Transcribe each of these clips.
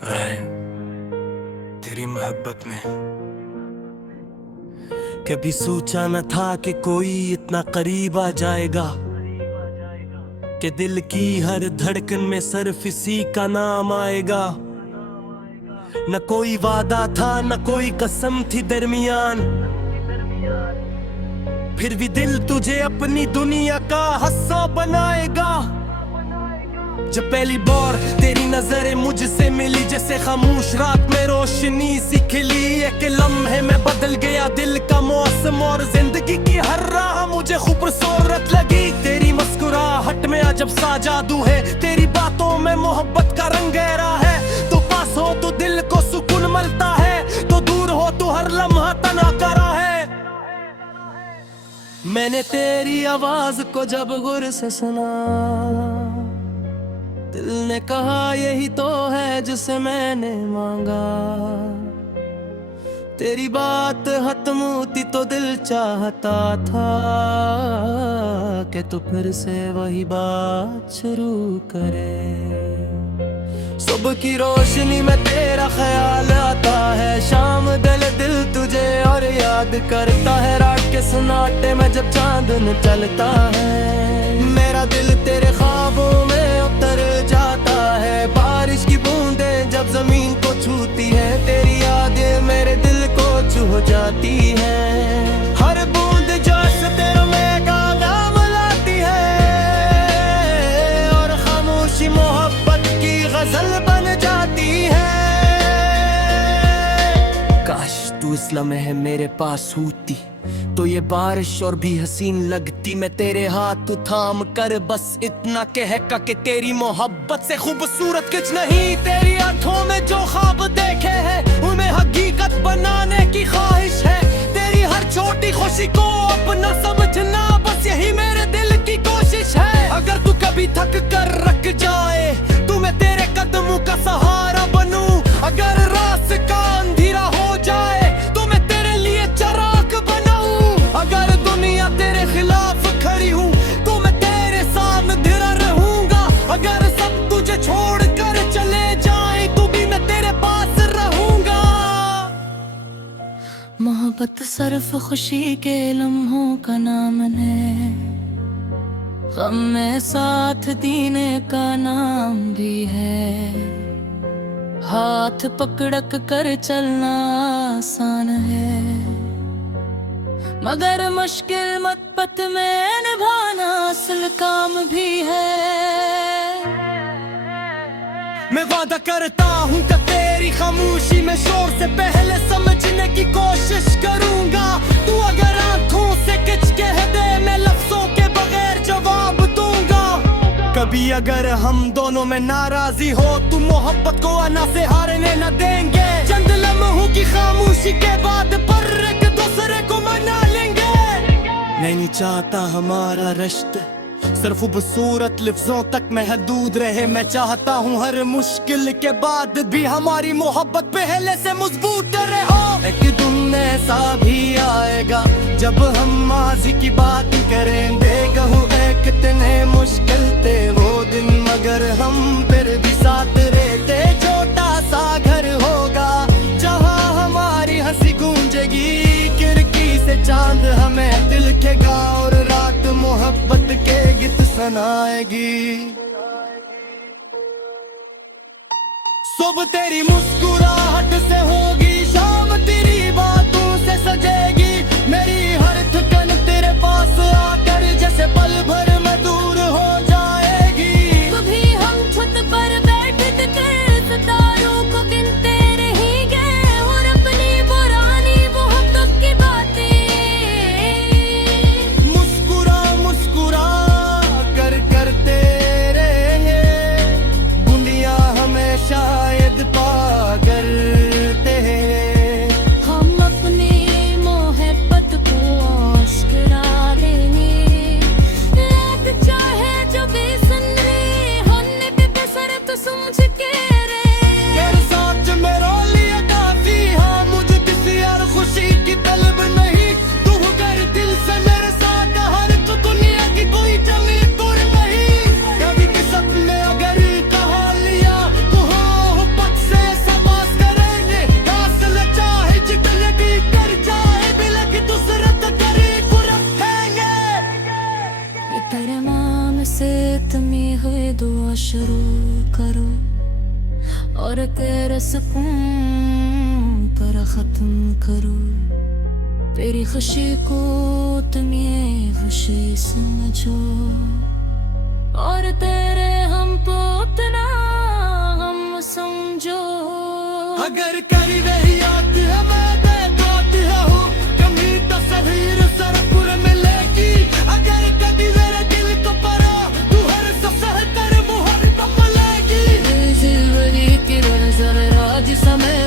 तेरी मोहब्बत में कभी सोचा न था कि कोई इतना करीब आ जाएगा, कि दिल की हर धड़कन में सिर्फ इसी का नाम आएगा। न कोई वादा था न कोई कसम थी दरमियान, फिर भी दिल तुझे अपनी दुनिया का हिस्सा बनाएगा। जब पहली बार तेरी नजरें मुझसे मिली, जैसे खामोश रात में रोशनी सी खिली, एक लम्हे में बदल गया दिल का मौसम और जिंदगी की हर राह मुझे खूबसूरत लगी। तेरी मुस्कुराहट में अजब सा जादू है, तेरी बातों में मोहब्बत का रंग गहरा है। तो पास हो तो दिल को सुकून मिलता है, तो दूर हो तो हर लम्हा तना करा है। मैंने तेरी आवाज को जब गुर से सुना, दिल ने कहा यही तो है जिसे मैंने मांगा। तेरी बात खत्म होती तो दिल चाहता था कि तू फिर से वही बात शुरू करे। सुबह की रोशनी में तेरा ख्याल आता है, शाम दिल तुझे और याद करता है। रात के सन्नाटे में जब चांदन चलता है, मेरा दिल तेरे ख्वाबों में उतर जाता है। बारिश की बूंदें जब जमीन को छूती है, तेरी यादें मेरे दिल को छू जाती है। हर बूंद जैसे तेरे में नाम लाती है, और खामोशी मोहब्बत की गजल बन जाती है। काश तू इस लम्हे मेरे पास होती तो ये बारिश और भी हसीन लगती। मैं तेरे हाथ थाम कर बस इतना कहका कि तेरी मोहब्बत से खूबसूरत कुछ नहीं। तेरी आंखों में जो ख्वाब देखे हैं, उन्हें हकीकत बनाने की ख्वाहिश है। तेरी हर छोटी खुशी को अपना समझना, बस यही मेरे दिल की कोशिश है। अगर तू कभी थक कर रख जाए तो मैं तेरे कदमों का सहारा बनूं। अगर रास्ता अंधेरा हो जाए तो मैं तेरे लिए चराग बनाऊं। अगर दुनिया तेरे खिलाफ खड़ी हूँ तो मैं तेरे साथ खड़ा रहूंगा। अगर सब तुझे छोड़ कर चले जाए तो भी मैं तेरे पास रहूंगा। मोहब्बत सिर्फ खुशी के लम्हों का नाम है, गम में साथ देने का नाम भी है। हाथ पकड़क कर चलना आसान है, मगर मुश्किल मत में निभाना असल काम भी है। मैं वादा करता हूँ कि तेरी खामोशी में शोर से पहले समझने की कोशिश करूंगा। तू अगर आंखों से कुछ कह दे, मैं लफ्जों के बगैर जवाब दूंगा। कभी अगर हम दोनों में नाराजी हो तो मोहब्बत को आना से हारने न देंगे। चंद लम्हों की खामोशी के बाद पर एक दूसरे को मना लेंगे। मैं नहीं चाहता हमारा रिश्ता सिर्फ खूबसूरत लफ्जों तक महदूद रहे। मैं चाहता हूँ हर मुश्किल के बाद भी हमारी मोहब्बत पहले से मजबूत रहे। एक दिन ऐसा भी आएगा जब हम माजी की बात करेंगे। कहूँ कितने मुश्किल थे वो दिन, मगर हम फिर भी साथ रहते। छोटा सा घर होगा जहाँ हमारी हंसी गूंजेगी, खिड़की से चांद हमें दिल के गाँव, और रात मोहब्बत के गीत सुनाएगी। सुबह तेरी मुस्कुराहट से होगी, शाम तेरी बातों से सजेगी। मेरी हर थकन तेरे पास आकर जैसे पल भर में दूर हो जाएगी। कभी हम छत पर बैठे थे, सितारों को गिनते रहेंगे, और अपनी पुरानी मोहब्बत की बातें मुस्कुरा मुस्कुरा कर करते रहे। बूंदियां हमें शायद पाकर तेरे नाम से तमी हुई दुआ शुरू करो और तेरे सुकून पर खत्म करो। तेरी खुशी को तुम ये खुशी समझो और तेरे हम को उतना हम समझो। अगर करी नहीं याद है मैं बेदात हूँ, कभी तस्वीर सरपुर मिलेगी। अगर कभी मेरे दिल को परो तू हर सफर कर मोहब्बत मिलेगी। जिंदगी की राज समय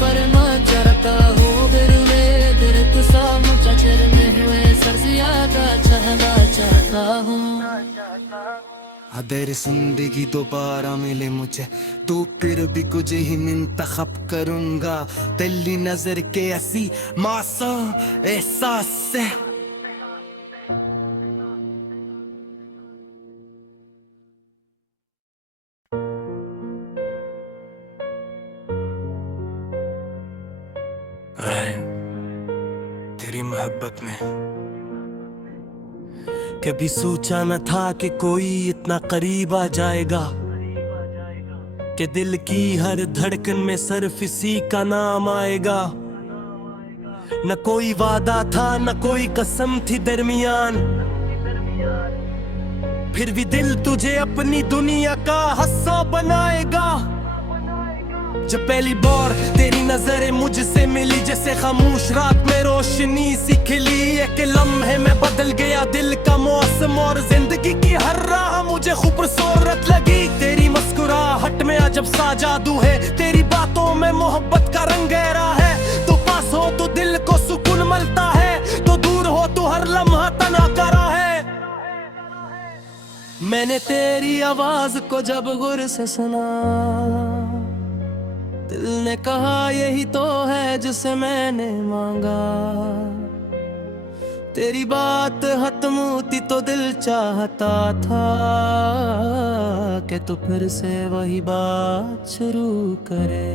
पर मैं चरता हूँ दिल में तेरे तू मुझे चरने हुए सर ज्यादा चाहना चाहता हूँ। अगर जिंदगी दोबारा मिले मुझे तो फिर भी कुछ ही इंतखाब करूंगा। तेरी नजर के ऐसी मासूम एहसास से तेरी मोहब्बत में कभी सोचा न था कि कोई इतना करीब आ जाएगा, कि दिल की हर धड़कन में सिर्फ इसी का नाम आएगा। न कोई वादा था न कोई कसम थी दरमियान, फिर भी दिल तुझे अपनी दुनिया का हिस्सा बनाएगा। जब पहली बार तेरी नजरें मुझसे मिली, जैसे खामोश रात में रोशनी सी खिली। एक लम्हे में बदल गया दिल का मौसम और जिंदगी की हर राह मुझे खूबसूरत लगी। तेरी मुस्कुराहट में अजब सा जादू है, तेरी बातों में मोहब्बत का रंग गहरा है। तो पास हो तो दिल को सुकून मिलता है, तो दूर हो तो हर लम्हा तना करा है। मैंने तेरी आवाज को जब गुर से सुना, दिल ने कहा यही तो है जिसे मैंने मांगा। तेरी बात खत्म होती तो दिल चाहता था कि तू फिर से वही बात शुरू करे।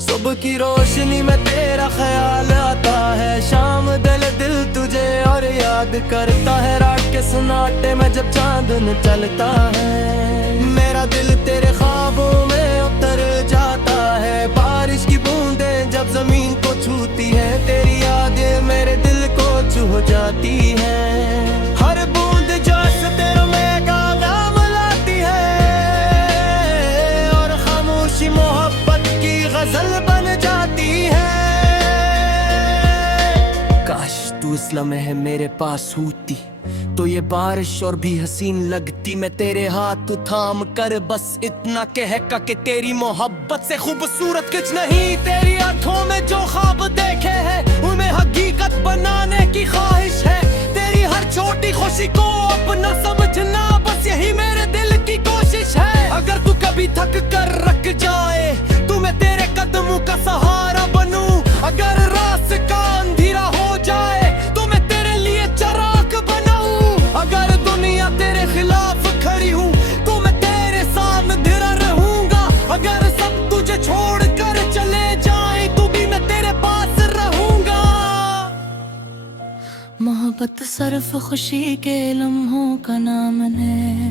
सुबह की रोशनी में तेरा ख्याल आता है, शाम दिल तुझे और याद करता है। रात के सन्नाटे में जब चांदन चलता है, मेरा दिल तेरे ख्वाबों में उतर जाता है। बारिश की बूंदें जब जमीन को छूती है, तेरी यादें मेरे दिल को छू जाती है। हर बूंद जैसे तेरे में नाम लाती है और खामोशी मोहब्बत की गजल बन जाती है। काश तू इस लम्हे मेरे पास होती तो ये बारिश और भी हसीन लगती। मैं तेरे हाथ थाम कर बस इतना कहका कि तेरी मोहब्बत से खूबसूरत कुछ नहीं। तेरी आंखों में जो ख्वाब देखे हैं उन्हें हकीकत बनाने की ख्वाहिश है। तेरी हर छोटी खुशी को अपना समझना बस यही मेरे दिल की कोशिश है। अगर तू कभी थक कर रख जाए तो मैं तेरे कदमों का सहारा बनूं। अगर रास्ता अंधेरा हो जाए तो मैं तेरे लिए चराग बनाऊं। अगर दुनिया तेरे खिलाफ खड़ी हूँ तो मैं तेरे साथ खड़ा रहूंगा। अगर सब तुझे छोड़ कर चले जाए तो भी मैं तेरे पास रहूंगा। मोहब्बत सिर्फ खुशी के लम्हों का नाम है,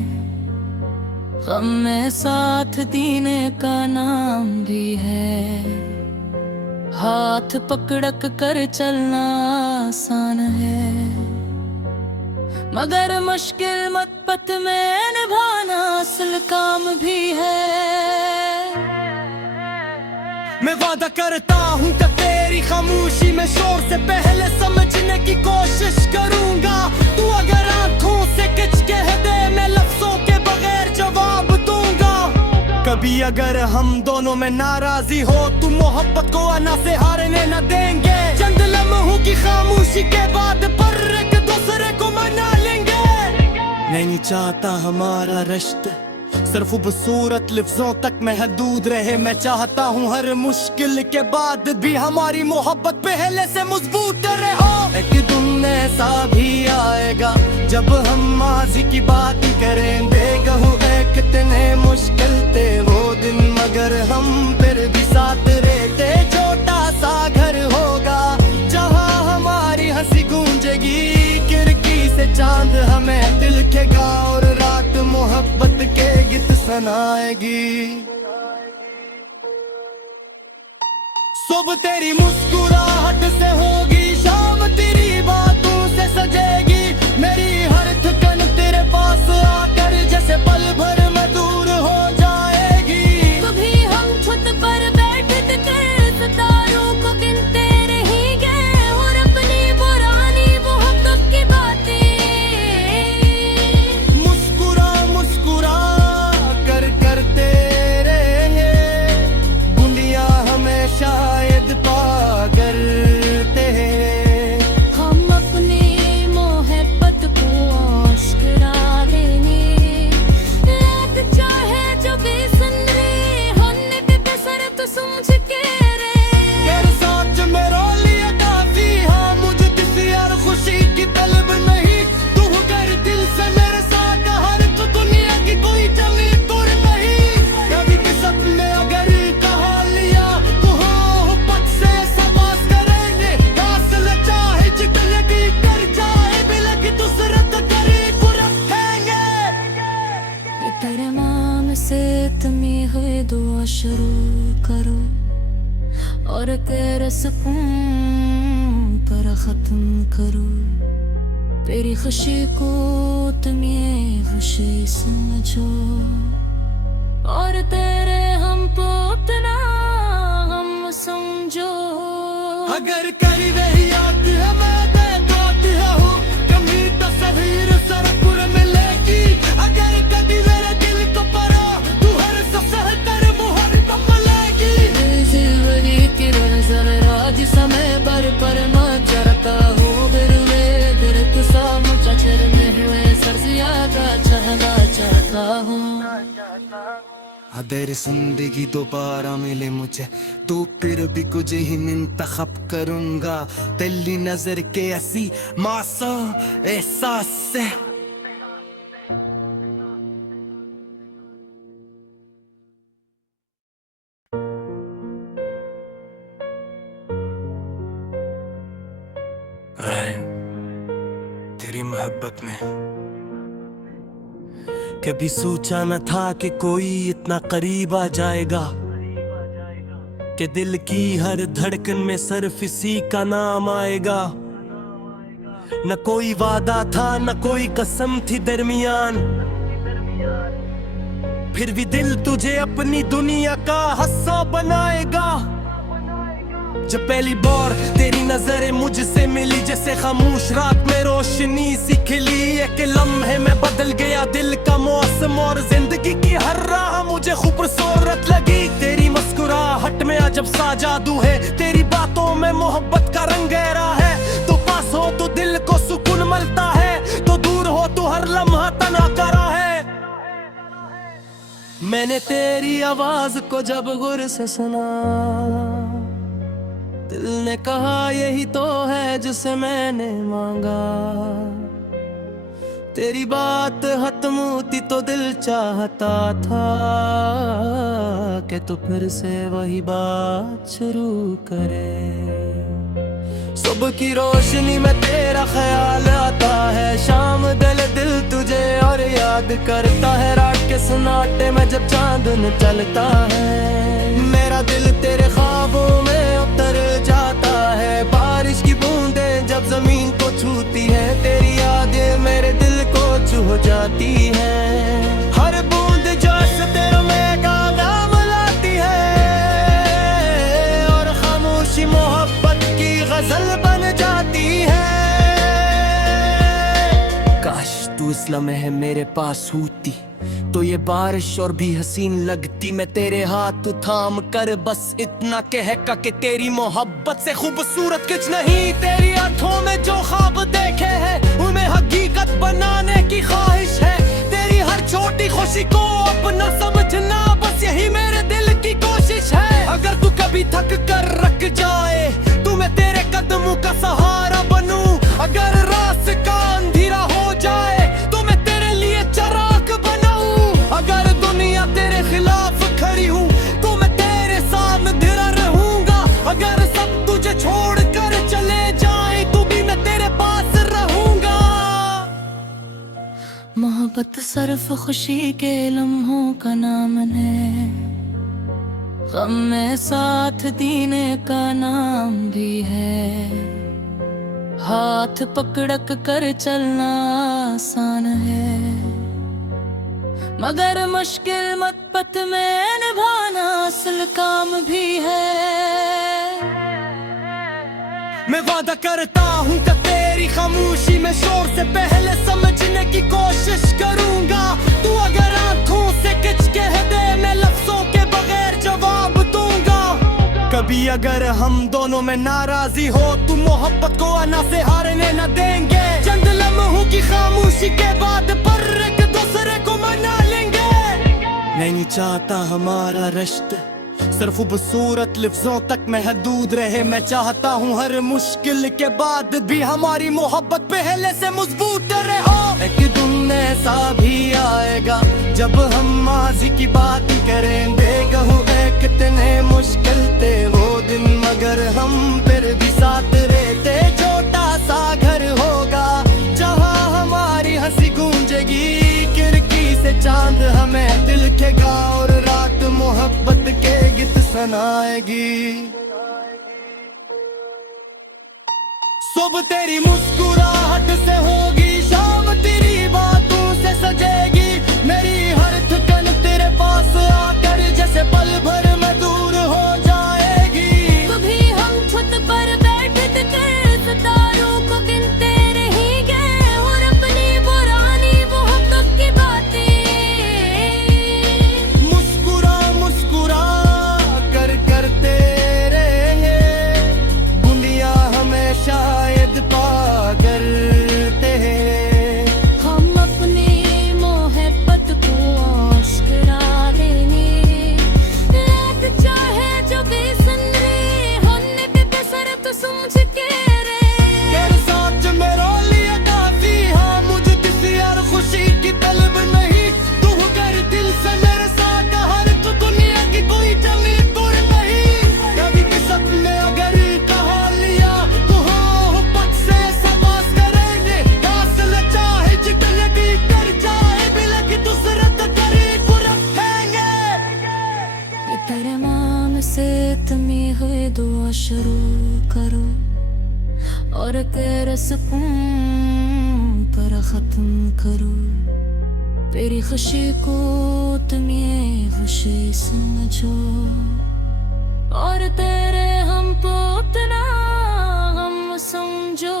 गम में साथ देने का नाम भी है। हाथ पकड़क कर चलना आसान है, मगर मुश्किल मत में निभाना असल काम भी है। मैं वादा करता हूँ कि तेरी खामोशी में शोर से पहले समझने की कोशिश करूंगा। तू अगर आंखों से कुछ कह दे मैं लफ्जों के बगैर जवाब दूंगा। कभी अगर हम दोनों में नाराजी हो तो मोहब्बत को आना से हारने न देंगे। चंद लम्हों की खामोशी के बाद पर एक दूसरे को मना लेंगे। मैं नहीं चाहता हमारा रिश्ता सिर्फ खूबसूरत लफ्जों तक महदूद रहे। मैं चाहता हूँ हर मुश्किल के बाद भी हमारी मोहब्बत पहले से मजबूत रहे। एक दिन ऐसा भी आएगा जब हम माजी की बात करेंगे। कहूँगा कितने मुश्किल थे वो दिन, मगर हम फिर भी साथ रहते। छोटा सा घर होगा जहाँ हमारी हंसी गूंजेगी, खिड़की से चांद हमें बनाएगी। सुबह तेरी मुस्कुराहट से होगी, शाम तेरी बातों से सजेगी। मेरी हर थकन तेरे पास आकर जैसे पल भर में दूर हो जाएगी। कभी हम छत पर बैठते थे, सितारों को गिनते रहेंगे और अपनी पुरानी मोहब्बत की बातें मुस्कुरा मुस्कुरा कर करते रहे, बूंदियां हमें शायद पा करते हैं। हम अपनी मोहब्बत को आश्करा देंगे, रात चाहे जो भी सुन रहे होने पे सर तो समझ के रे। तेरे साथ मेरे लिए काफी, हाँ मुझे किसी और खुशी की तलब नहीं। तू कर दिल से मेरे साथ हर तो दुनिया की कोई जमी दूर नहीं। कभी के सपने अगर कहा लिया तो मोहब्बत से सबास करेंगे। हासिल चाहे जितने भी कर जाए बिलक दूसरत करीब रखेंगे। तेरे नाम से तुम्हें हुए दुआ शुरू करो और तेरे सुकून पर खत्म करो। तेरी खुशी को तुम्हें खुशी समझो और तेरे हम को अपना हम समझो। अगर करी रही याद है मैं देखता हूँ, कभी तस्वीर सरपुर मिलेगी। अगर कभी मेरे दिल को पड़ा तू हर सफर मुहर को मिलेगी। जिंदगी की नजर राज समय पर मैं चढ़ता हूँ, फिर तुसा मुझे चरने हुए सर ज्यादा चढ़ना चाहता हूँ। अगर जिंदगी दोबारा मिले मुझे तो फिर भी कुछ ही इंतखाब करूंगा। तेरी नजर के ऐसी मासूम एहसास से तेरी मोहब्बत में कभी सोचा न था कि कोई इतना करीब आ जाएगा, कि दिल की हर धड़कन में सिर्फ इसी का नाम आएगा। न कोई वादा था न कोई कसम थी दरमियान, फिर भी दिल तुझे अपनी दुनिया का हिस्सा बनाएगा। जब पहली बार तेरी नजरें मुझसे मिली, जैसे खामोश रात में रोशनी सी खिली। एक लम्हे में बदल गया दिल का मौसम और जिंदगी की हर राह मुझे खूबसूरत लगी। तेरी मुस्कुराहट में अजब सा जादू है, तेरी बातों में मोहब्बत का रंग गहरा है। तो पास हो तो दिल को सुकून मिलता है, तो दूर हो तो हर लम्हा तना करा है। मैंने तेरी आवाज को जब गुर से सुना, दिल ने कहा यही तो है जिसे मैंने मांगा। तेरी बात खत्म होती तो दिल चाहता था कि तू फिर से वही बात शुरू करे। सुबह की रोशनी में तेरा ख्याल आता है, शाम दिल तुझे और याद करता है। रात के सन्नाटे में जब चांदन चलता है, मेरा दिल तेरे ख्वाबों में उतर जाता है। बारिश की बूंदें जब जमीन को छूती है, तेरी यादें मेरे दिल को छू जाती है। हर बूंद जैसे तेरे में गाना लाती है और खामोशी मोहब्बत की गजल बन जाती है। काश तू इस लम्हे मेरे पास होती तो ये बारिश और भी हसीन लगती। मैं तेरे हाथ थाम कर बस इतना कहका कि तेरी मोहब्बत से खूबसूरत कुछ नहीं। तेरी आंखों में जो ख्वाब देखे हैं उन्हें हकीकत बनाने की ख्वाहिश है। तेरी हर छोटी खुशी को अपना समझना, बस यही मेरे दिल की कोशिश है। अगर तू कभी थक कर रख जाए तो मैं तेरे कदमों का सहारा बनूं। अगर रास्ता अंधेरा हो जाए तो मैं तेरे लिए चिराग बनाऊं। अगर दुनिया तेरे खिलाफ खड़ी हूँ तो मैं तेरे साथ खड़ा रहूंगा। अगर सब तुझे छोड़ कर चले जाए तो भी मैं तेरे पास रहूंगा। मोहब्बत सिर्फ खुशी के लम्हों का नाम है, गम में साथ देने का नाम भी है। हाथ पकड़क कर चलना आसान है, मगर मुश्किल मत में निभाना असल काम भी है। मैं वादा करता हूँ कि तेरी खामोशी में शोर से पहले समझने की कोशिश करूंगा। तू अगर आंखों से खिंच के दे, मैं लफ्जों के बगैर जवाब दूंगा। कभी अगर हम दोनों में नाराजी हो, तू मोहब्बत को आना से हारने न देंगे। चंद लम्हों की खामोशी के बाद पर एक दूसरे को मना लेंगे। नहीं चाहता हमारा रिश्ता सिर्फ खूबसूरत लफ्जों तक महदूद रहे। मैं चाहता हूँ हर मुश्किल के बाद भी हमारी मोहब्बत पहले से मजबूत रहे। एक दिन ऐसा भी आएगा जब हम माजी की बात करेंगे। कहूँ कितने मुश्किल थे वो दिन, मगर हम फिर भी साथ रहते। छोटा सा घर होगा जहाँ हमारी हंसी गूंजेगी, खिड़की से चांद हमें दिखेगा और रात मोहब्बत के गीत सुनाएगी। सुबह तेरी मुस्कुराहट से होगी, शाम तेरी बातों से सजेगी। मेरी हर थकन तेरे पास आकर जैसे पल भर में दूर हो जाएगी। कभी हम छत पर बैठे कर सितारों को गिनते रहेंगे और अपनी पुरानी मोहब्बत की बातें मुस्कुरा मुस्कुरा कर करते रहे। बुंदियां हमें शायद पागल थे। हम अपनी मोहब्बत को आश्करा देने लायक चाहे जो भी सुन रहे होने पे सर तो समझ के रे। तेरे साथ मेरा लिए काफी, हाँ मुझे किसी और खुशी की तलब नहीं। तू कर दिल से मेरे साथ हर तो दुनिया की कोई जमी दूर नहीं। कभी भी सपने अगर कहा लिया तो मोहब्बत से सबस करेंगे। हासिल चाहे जितने भी कर जाए भी लगी दूसरे तो करीब रखेंगे। तेरे नाम से तुमी हुई दुआ शुरू करो और तेरे सुकून पर खत्म करो। तेरी खुशी को तुम ये खुशी समझो और तेरे हम को उतना हम समझो।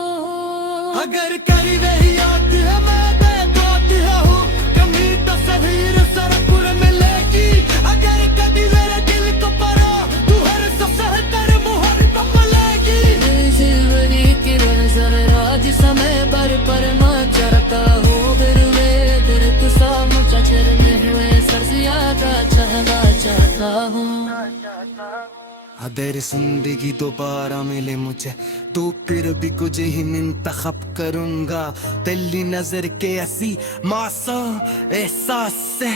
अगर करी नहीं आती है मैं बेगौती हूँ, कभी तस्वीर सरपुर मिलेगी। अगर कभी मेरे दिल को परो तू हर सफर कर मुहर तो मिलेगी। जिंदगी की नजर आज समय पर मैं चरता हूँ। फिर मेरे तू मुझे चरने हुए सर ज्यादा चाहता हूँ। अगर जिंदगी दोबारा मिले मुझे तो फिर भी कुछ ही इंतखाब करूंगा। तेरी नजर के ऐसी मासूम एहसास से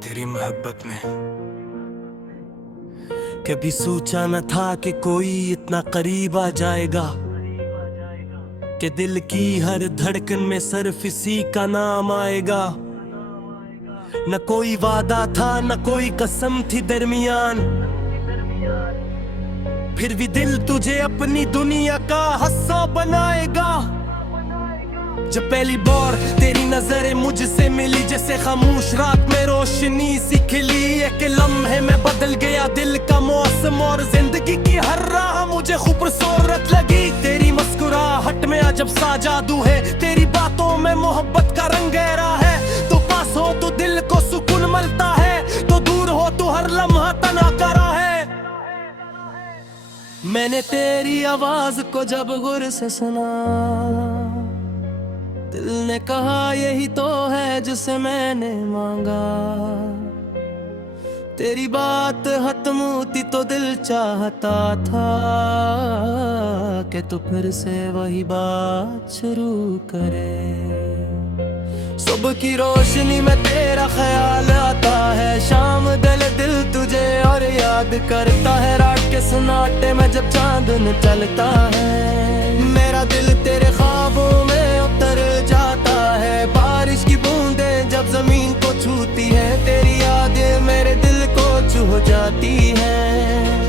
तेरी मोहब्बत में कभी सोचा न था कि कोई इतना करीब आ जाएगा, कि दिल की हर धड़कन में सिर्फ इसी का नाम आएगा। न कोई वादा था न कोई कसम थी दरमियान, फिर भी दिल तुझे अपनी दुनिया का हिस्सा बनाएगा। जब पहली बार तेरी नजरें मुझसे मिली, जैसे खामोश रात में रोशनी सी खिली। एक लम्हे में बदल गया दिल का मौसम और जिंदगी की हर राह मुझे खूबसूरत लगी। तेरी मुस्कुराहट में अजब सा जादू है, तेरी बातों में मोहब्बत का रंग गहरा है। तो पास हो तो दिल को सुकून मिलता है, तो दूर हो तो हर लम्हा तना करा है। मैंने तेरी आवाज को जब गुर से सुना, दिल ने कहा यही तो है जिसे मैंने मांगा। तेरी बात खत्म होती तो दिल चाहता था कि तू फिर से वही बात शुरू करे। सुबह की रोशनी में तेरा ख्याल करता है रात के सन्नाटे में जब चांदन चलता है। मेरा दिल तेरे ख्वाबों में उतर जाता है, बारिश की बूंदें जब जमीन को छूती है, तेरी यादें मेरे दिल को छू जाती है।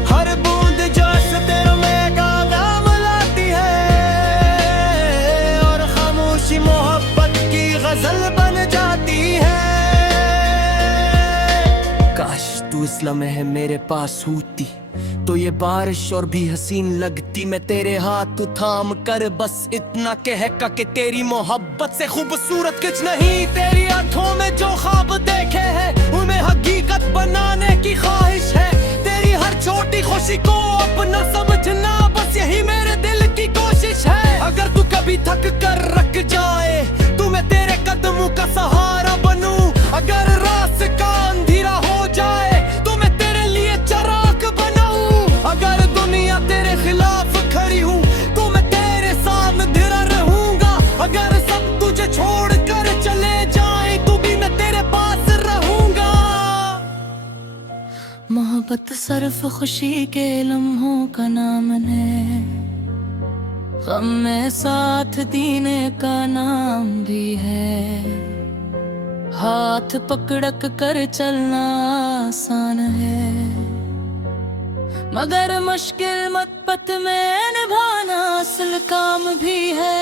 हर बूंद जैसे तेरे में गाना लाती है और खामोशी मोहब्बत की गजल बन जाती है। काश तू इस लम्हे मेरे पास होती तो ये बारिश और भी हसीन लगती। मैं तेरे हाथ थाम कर बस इतना कहका कि तेरी मोहब्बत से खूबसूरत कुछ नहीं। तेरी आंखों में जो ख्वाब देखे हैं उन्हें हकीकत बनाने की ख्वाहिश है। तेरी हर छोटी खुशी को अपना समझना बस यही मेरे दिल की कोशिश है। अगर तू कभी थक कर रख जाए तो मैं तेरे कदमों का सहारा बनूं। अगर रास्ता अंधेरा हो जाए तो मैं तेरे लिए चराग बनाऊं। अगर दुनिया तेरे खिलाफ खड़ी हूँ तो मैं तेरे साथ खड़ा रहूंगा। अगर सब तुझे छोड़ कर चले जाए तो भी मैं तेरे पास रहूंगा। मोहब्बत सिर्फ खुशी के लम्हों का नाम है, गम में साथ देने का नाम भी है। हाथ पकड़क कर चलना आसान है, मगर मुश्किल मत में निभाना असल काम भी है।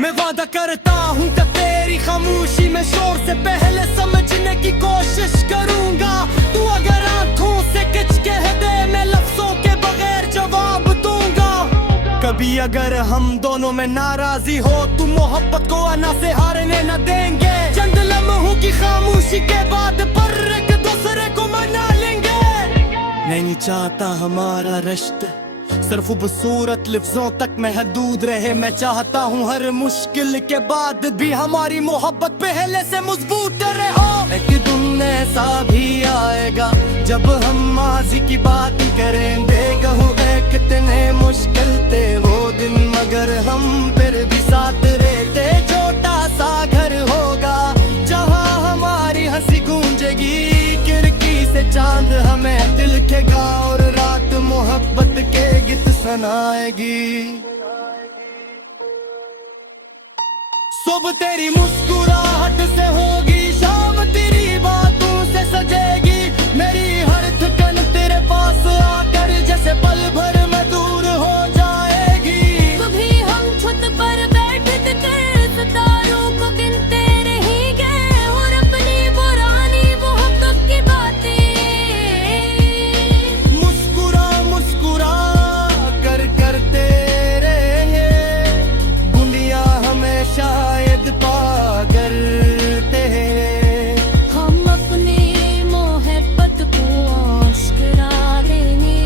मैं वादा करता हूँ कि तेरी खामोशी में शोर से पहले समझने की कोशिश करूंगा। तू अगर आंखों से कुछ कह दे मैं लफ्जों के बगैर जवाब दूंगा। कभी अगर हम दोनों में नाराजी हो तो मोहब्बत को आना से हारने न देंगे। चंद लम्हों की खामोशी के बाद पर एक दूसरे को मना लेंगे। नहीं चाहता हमारा रिश्ता सिर्फ खूबसूरत लफ्जों तक महदूद रहे। मैं चाहता हूँ हर मुश्किल के बाद भी हमारी मोहब्बत पहले से मजबूत रहे। एक दिन ऐसा भी आएगा जब हम माजी की बात करेंगे। कहूँ कितने मुश्किल थे वो दिन मगर हम फिर भी साथ रहते। छोटा सा घर होगा जहाँ हमारी हंसी गूंजेगी, खिड़की से चांद हमें दिल के गाँव और रात मोहब्बत के गीत सुनाएगी। सुबह तेरी मुस्कुराहट से होगी, शाम तेरी बातों से सजेगी। मेरी हर थकन तेरे पास आकर जैसे पल भर में दूर हो जाएगी। कभी हम छत पर बैठे कर सितारों को गिनते रहेंगे और अपनी पुरानी मोहब्बत की बातें मुस्कुरा मुस्कुरा कर करते रहे। दुनिया हमें शायद पागल हैं। हम अपनी मोहब्बत को आश्करा देंगे।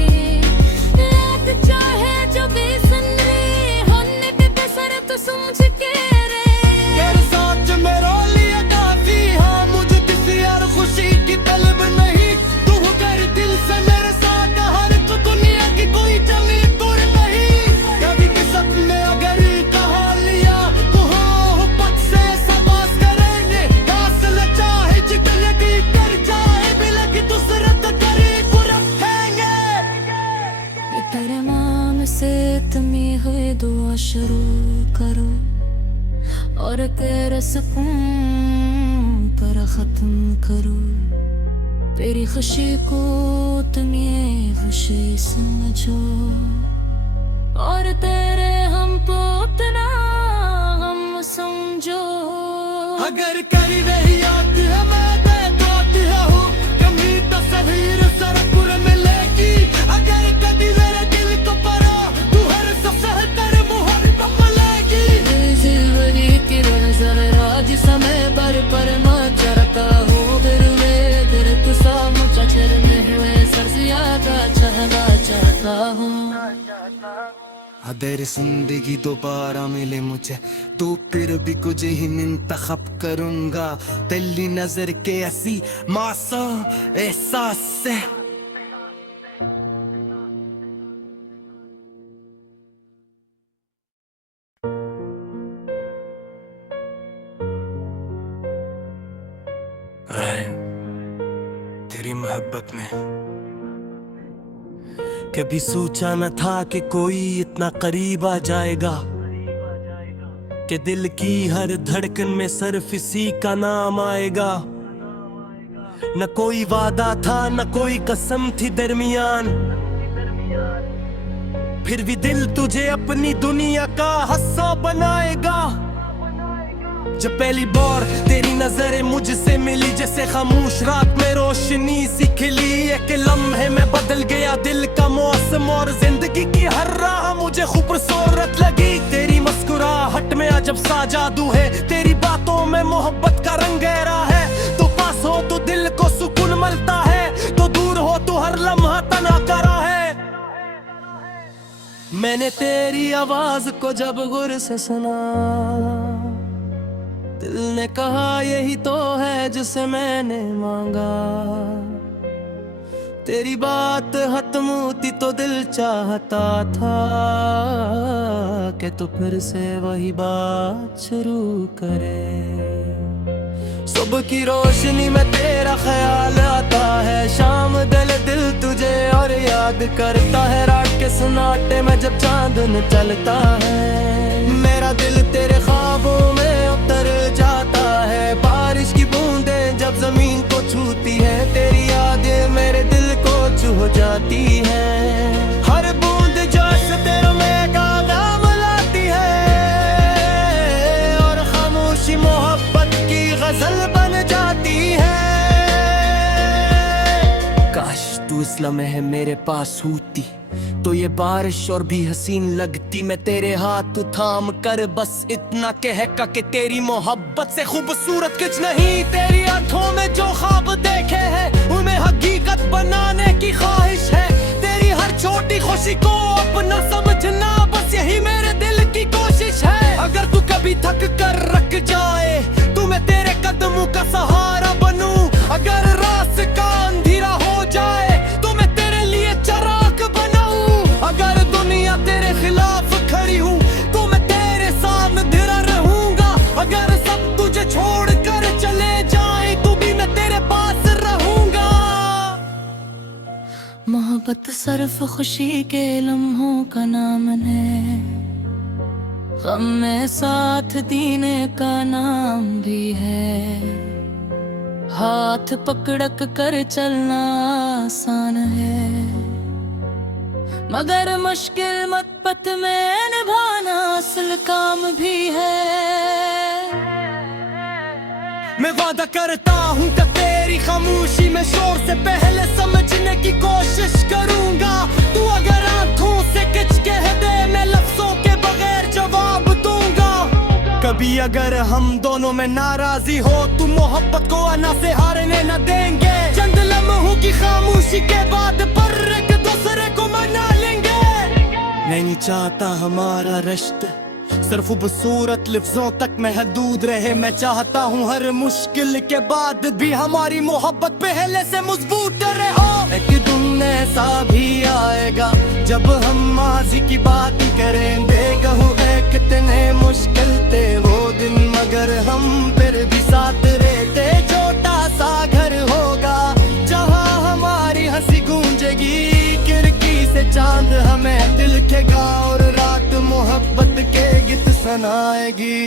लग चाहे जो भी सुन रहे होने पे सर तो समझ के रे। तेरे साथ मेरा लिए काफी, हाँ मुझे किसी और खुशी की तलब नहीं। तू कर दिल से मेरे साथ हर तो दुनिया की कोई जमी दूर नहीं। कभी किस्मत में अगर कहा लिया तो मोहब्बत से सबास करेंगे। हासिल चाहे जितने भी कर जाए भी लगी दूसरत करीब रखेंगे। तेरे नाम से तुमी हुए दुआ शुरू करो और तेरे सुकून पर खत्म करो। तेरी खुशी को तुम ये खुशी समझो और तेरे हम को उतना हम समझो। अगर कर रही याद है मैं देता हूँ कभी तस्वीर सरपुर मिलेगी। अगर कभी मेरे दिल को परा तू हर सफर कर मोहब्बत मिलेगी। जिंदगी की नजर राज समय पर मैं चरता हूँ दिल में दिल तू मुझे चरने हुए सर ज्यादा चहना चाहता हूँ। अगर जिंदगी दोबारा मिले मुझे तो फिर भी कुछ ही इंतखाब करूंगा। तेरी नजर के ऐसी मासूम एहसास से तेरी मोहब्बत में। कभी सोचा न था कि कोई इतना करीब आ जाएगा, कि दिल की हर धड़कन में सिर्फ इसी का नाम आएगा। न कोई वादा था न कोई कसम थी दरमियान, फिर भी दिल तुझे अपनी दुनिया का हिस्सा बनाएगा। जब पहली बार तेरी नजरें मुझसे मिली, जैसे खामोश रात में रोशनी सी खिली। एक लम्हे में बदल गया दिल का मौसम और जिंदगी की हर राह मुझे खूबसूरत लगी। तेरी मुस्कुराहट में अजब सा जादू है, तेरी बातों में मोहब्बत का रंग गहरा है। तो पास हो तो दिल को सुकून मिलता है, तो दूर हो तो हर लम्हा तना करा है। मैंने तेरी आवाज को जब गुर से सुना, दिल ने कहा यही तो है जिसे मैंने मांगा। तेरी बात खत्म होती तो दिल चाहता था कि तू फिर से वही बात शुरू करे। सुबह की रोशनी में तेरा ख्याल आता है, शाम दिल तुझे और याद करता है। रात के सन्नाटे में जब चांदन चलता है, मेरा दिल तेरे ख्वाबों में उतर जाता है। बारिश की बूंदें जब जमीन को छूती है, तेरी यादें मेरे दिल को छू जाती है। हर बूंद जैसे तेरे में गाम लाती है, और खामोशी मोहब्बत की गजल बन जाती है। काश तू इस लम्हे मेरे पास होती तो ये बारिश और भी हसीन लगती। मैं तेरे हाथ थाम कर बस इतना कहका कि तेरी मोहब्बत से खूबसूरत कुछ नहीं। तेरी आंखों में जो ख्वाब देखे हैं उन्हें हकीकत बनाने की ख्वाहिश है। तेरी हर छोटी खुशी को अपना समझना, बस यही मेरे दिल की कोशिश है। अगर तू कभी थक कर रख जाए तो मैं तेरे कदमों का सहारा बनूं। अगर रात का अंधेरा हो जाए तो मैं तेरे लिए चराग बनाऊं। अगर दुनिया तेरे खिलाफ खड़ी हूँ तो मैं तेरे साथ खड़ा रहूंगा। अगर सब तुझे छोड़ कर चले जाए तो भी मैं तेरे पास रहूंगा। मोहब्बत सिर्फ खुशी के लम्हों का नाम है, गम में साथ देने का नाम भी है। हाथ पकड़क कर चलना आसान है, मगर मुश्किल मत में निभाना असल काम भी है। मैं वादा करता हूँ कि तेरी खामोशी में शोर से पहले समझने की कोशिश करूंगा। तू अगर आंखों से कुछ कह दे मैं लफ्जों के बगैर जवाब दूंगा। कभी अगर हम दोनों में नाराजी हो तो मोहब्बत को आना से हारने न देंगे। चंद लम्हों की खामोशी के बाद पर एक दूसरे को मना लेंगे। मैं नहीं चाहता हमारा रिश्ता सिर्फ खूबसूरत लफ्जों तक महदूद रहे। मैं चाहता हूँ हर मुश्किल के बाद भी हमारी मोहब्बत पहले से मजबूत रहे। एक दिन ऐसा भी आएगा जब हम माजी की बात करेंगे। कहूँ कितने मुश्किल थे वो दिन, मगर हम फिर भी साथ रहते। छोटा सा घर होगा जहाँ हमारी हंसी गूंजेगी, खिड़की से चांद हमें दिखेगा और रात मोहब्बत के गीत सुनाएगी।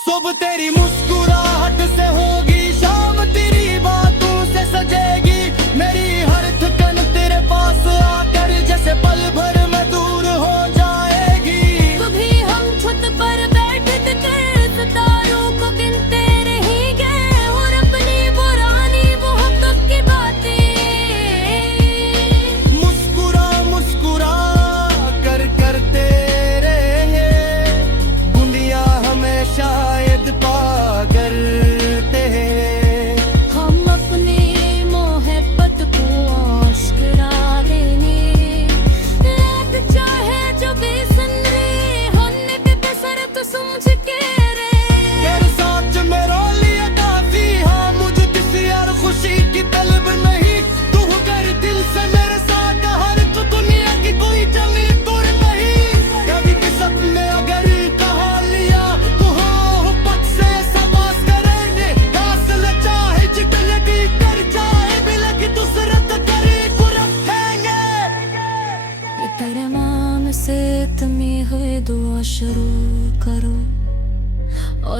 सुबह तेरी मुस्कुराहट से होगी, शाम तेरी बातों से सजेगी। मेरी हर थकन तेरे पास आकर जैसे पल भर में दूर हो जाएगी। कभी हम छत पर बैठे थे सितारों को गिनते रहेंगे, और अपनी पुरानी मोहब्बत की बातें मुस्कुरा मुस्कुरा कर करते रहे। बूंदियां हमें शायद पाकर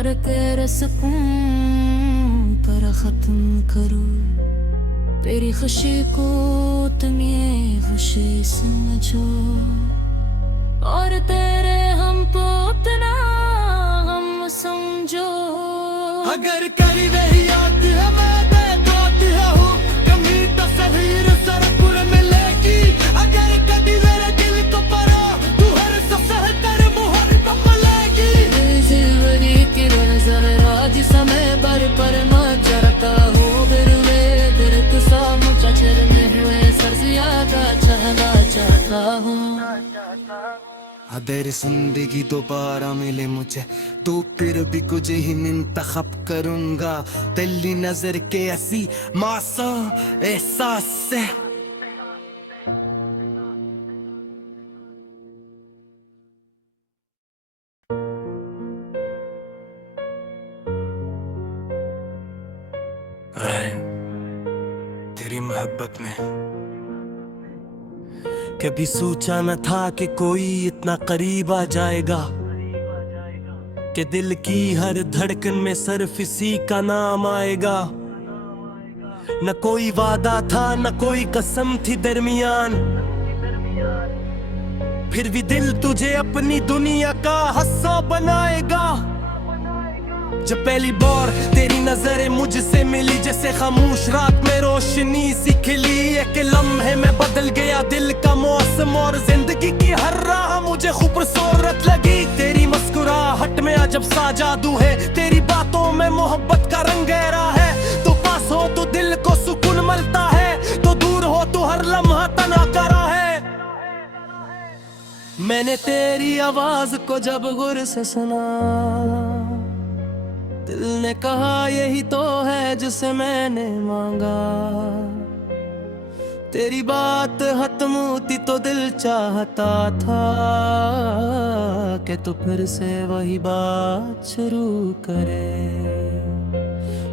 और तेरे सुकून पर खत्म करूं। तेरी खुशी को तुम ये खुशी समझो और तेरे हम को उतना हम समझो। अगर करी रही याद है मैं बेदात हूँ, कभी तस्वीर सरपुर मिलेगी। अगर कभी मेरे दिल को पड़ा तू हर सफर कर मुहर को पलेगी। जिंदगी की नजर आज समय पर मैं चढ़ता हूँ। फिर मेरे दिल सा मुझे चरने हुए सर ज्यादा चढ़ना चाहता हूँ। अगर जिंदगी दोबारा मिले मुझे तो फिर भी कुछ ही इंतखाब करूंगा। तेरी नजर के ऐसी मासूम एहसास से तेरी मोहब्बत में कभी सोचा न था कि कोई इतना करीब आ जाएगा, कि दिल की हर धड़कन में सिर्फ इसी का नाम आएगा। न कोई वादा था न कोई कसम थी दरमियान, फिर भी दिल तुझे अपनी दुनिया का हिस्सा बनाएगा। जब पहली बार तेरी नजरें मुझसे मिली, जैसे खामोश रात में रोशनी सी खिली। एक लम्हे में बदल गया दिल का मौसम और जिंदगी की हर राह मुझे खूबसूरत लगी। तेरी मुस्कुराहट में अजब सा जादू है, तेरी बातों में मोहब्बत का रंग गहरा है। तो पास हो तो दिल को सुकून मिलता है, तो दूर हो तो हर लम्हा तना करा है। मैंने तेरी आवाज को जब गुर से सुना, दिल ने कहा यही तो है जिसे मैंने मांगा। तेरी बात खत्म होती तो दिल चाहता था कि तू फिर से वही बात शुरू करे।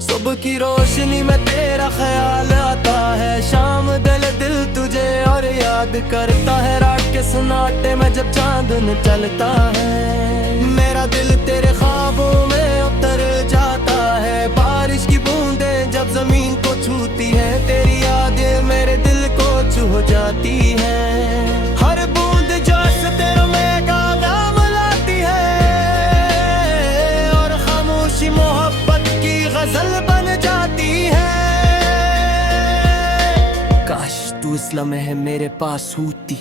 सुबह की रोशनी में तेरा ख्याल आता है, शाम दिल तुझे और याद करता है। रात के सन्नाटे में जब चांदन चलता है, मेरा दिल तेरे ख्वाबों में उतर जाता है। बारिश की बूंदें जब जमीन को छूती है, तेरी यादें मेरे दिल को छू जाती है। हर बूंद जैसे तेरे में गाना लाती है और खामोशी मोहब्बत की गजल बन जाती है। काश तू इस लम्हे मेरे पास होती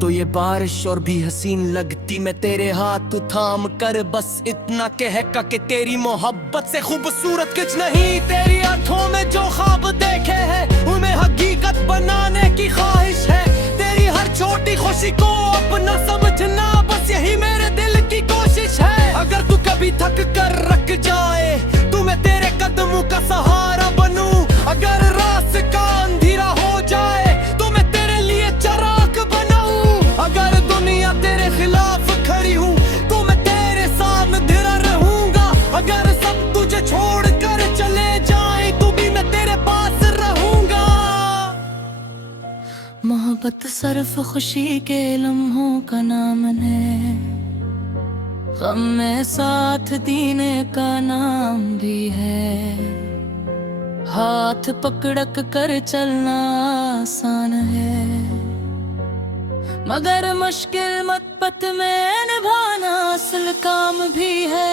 तो ये बारिश और भी हसीन लगती। मैं तेरे हाथ थाम कर बस इतना कहका कि तेरी मोहब्बत से खूबसूरत कुछ नहीं। तेरी आंखों में जो ख्वाब देखे हैं उन्हें हकीकत बनाने की ख्वाहिश है। तेरी हर छोटी खुशी को अपना समझना, बस यही मेरे दिल की कोशिश है। अगर तू कभी थक कर रख जाए तो मैं तेरे कदमों का सहारा बनूं। अगर रास्ता अंधेरा हो जाए तो मैं तेरे लिए चराग बनाऊं। अगर दुनिया तेरे खिलाफ खड़ी हूँ तो मैं तेरे साथ खड़ा रहूंगा। अगर सब तुझे छोड़ कर चले जाए तो भी मैं तेरे पास रहूंगा। मोहब्बत सिर्फ खुशी के लम्हों का नाम है, गम में साथ देने का नाम भी है। हाथ पकड़क कर चलना आसान है, मगर मुश्किल मत में निभाना असल काम भी है।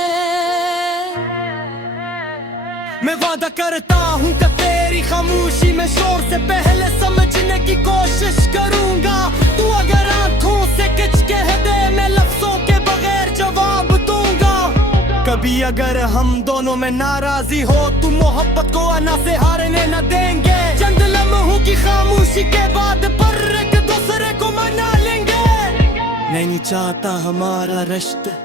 मैं वादा करता हूँ कि तेरी खामोशी में शोर से पहले समझने की कोशिश करूंगा। तू अगर आंखों से कुछ कह दे मैं लफ्जों के बगैर जवाब दूंगा। कभी अगर हम दोनों में नाराजी हो तो मोहब्बत को आना से हारने न देंगे। चंद लम्हों की खामोशी के बाद पर एक दूसरे को मना लेंगे। नहीं चाहता हमारा रिश्ता